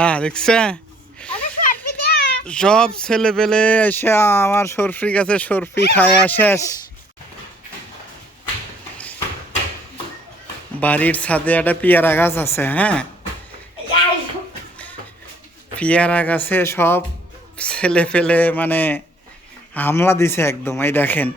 আল্লাহ দেখছে সব ছেলে পেলে এসে আমার সরফি গাছে সরফি খায় শেষ। বাড়ির ছাদে একটা পেয়ারা গাছ আছে, হ্যাঁ, পেয়ারা গাছে সব ছেলে পেলে মানে হামলা দিছে একদম। এই দেখেন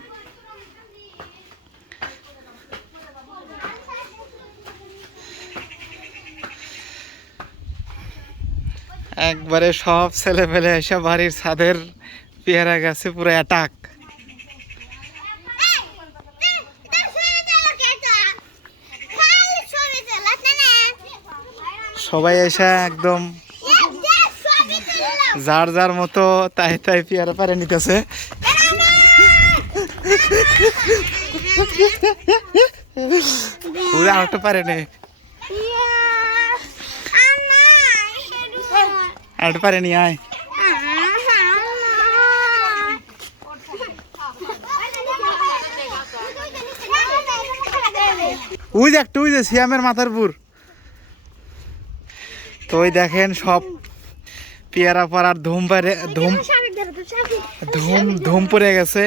একবারে সব ছেলে পেলে এসে বাড়ির ছাদের পেয়ারা গাছে পুরো অ্যাটাক। সবাই এসে একদম যার যার মতো তাই তাই পেয়ারা পারে নিতেছে। ওরা আরেকটা পারে নে, আরেকটা পারে নি আয়। ওই যে একটা ওই যে সিয়ামের মাথার পুর। তো ওই দেখেন সব পেয়ারা পাড়ার ধুম পারে, ধুম ধুম ধুম পড়ে গেছে।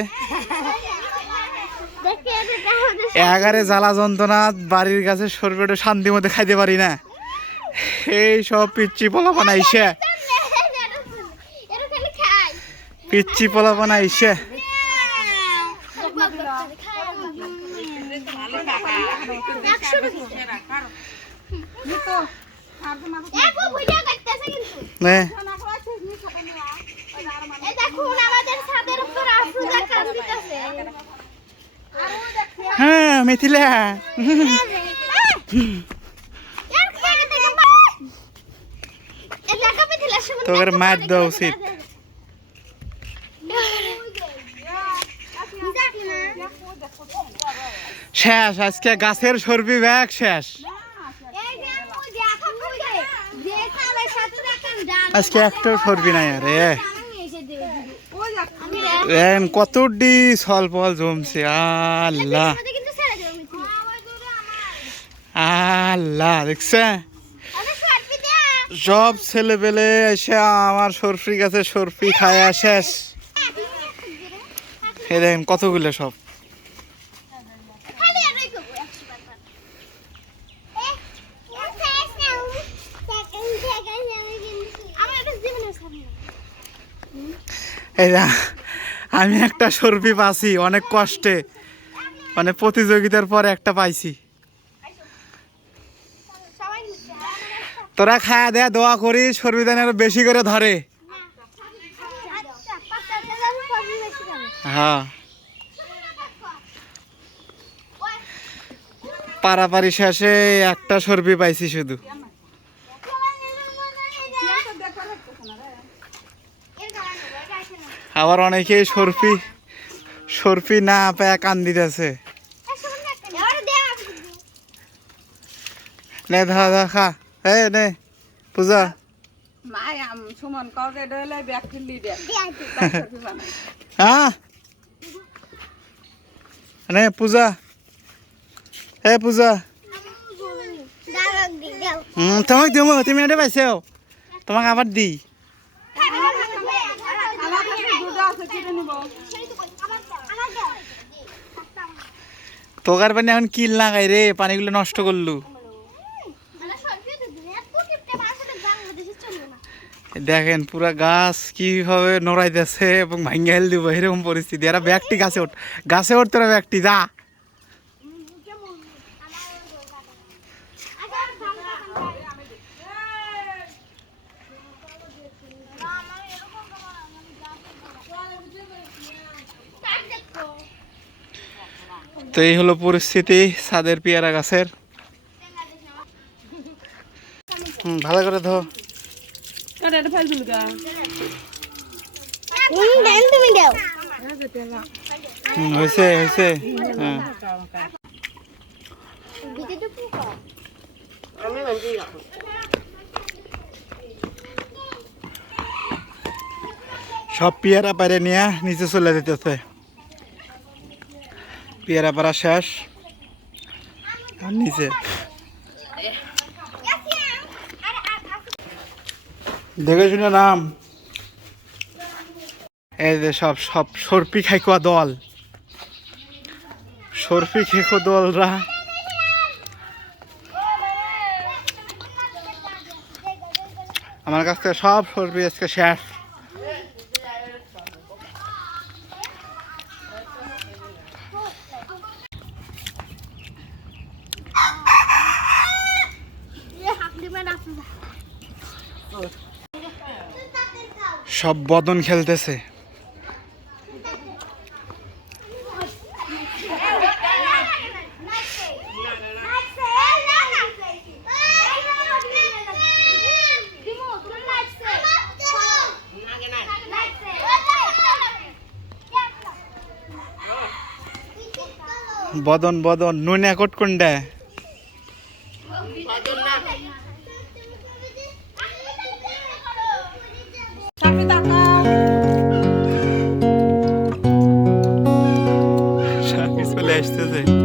এগারে জ্বালা যন্ত্রণা, বাড়ির কাছে সরবেটা শান্তি মতো খাইতে পারি না। এই সব পিচ্ছি পোলাপান আইসে, পিচ্ছি পোলাপান আইসে হ্যাঁ মিথিলা তোর মার দেওয়া উচিত। শেষ আজকে গাছের সরবি ব্যাগ শেষ। আজকে একটাও সরবি নাই। আরে কতটি স্বল্প জমছে। আল্লাহ আল্লাহ দেখছে সব ছেলে পেলে এসে আমার সরফি গাছে সরফি খায় শেষ। এই দেখেন কতগুলো সব। আমি একটা সরফি পাইছি অনেক কষ্টে, মানে প্রতিযোগিতার পর একটা পাইছি। তোরা খায়া দেয়া দোয়া করি সরফি যেন আরো বেশি করে ধরে। হ্যাঁ পারাপারি শেষে একটা সরফি পাইছি শুধু। আবার অনেকেই সরফি সরফি না পায় কান দিতেছে। নে ধা ধা খা। এই নে পূজা হ্যাঁ নে পূজা। হে পূজা তোমাকে দিব, তুমি এটা পাইছো তোমাকে আবার দিই। তোকার পানি এখন কিল না গাই রে, পানিগুলো নষ্ট করলু। দেখেন পুরা গাছ কিভাবে নড়াইতেছে এবং ভাঙ্গা হেল দিব এরকম পরিস্থিতি। এরা ব্যাগটি গাছে ওঠ, গাছে ওঠ তোরা ব্যাগটি যা। তো এই হলো পরিস্থিতি ছাদের পেয়ারা গাছের। ভালো করে ধো। হয়েছে হয়েছে। হ্যাঁ সব পেয়ারা পারে নিয়ে নিচে চলে যেতেছে। পেয়ারা পাড়া শেষ আর নিচে দেখে শুনে নাম। এই যে সব সব সর্পি খাইকোয়া দল, সর্পি খেকো দলরা আমার কাছ থেকে সব সর্পি আজকে শেষ। সব বদন খেলতেছে। বদন বদন নুনে কোট কোনটা? চলে আসতেছে।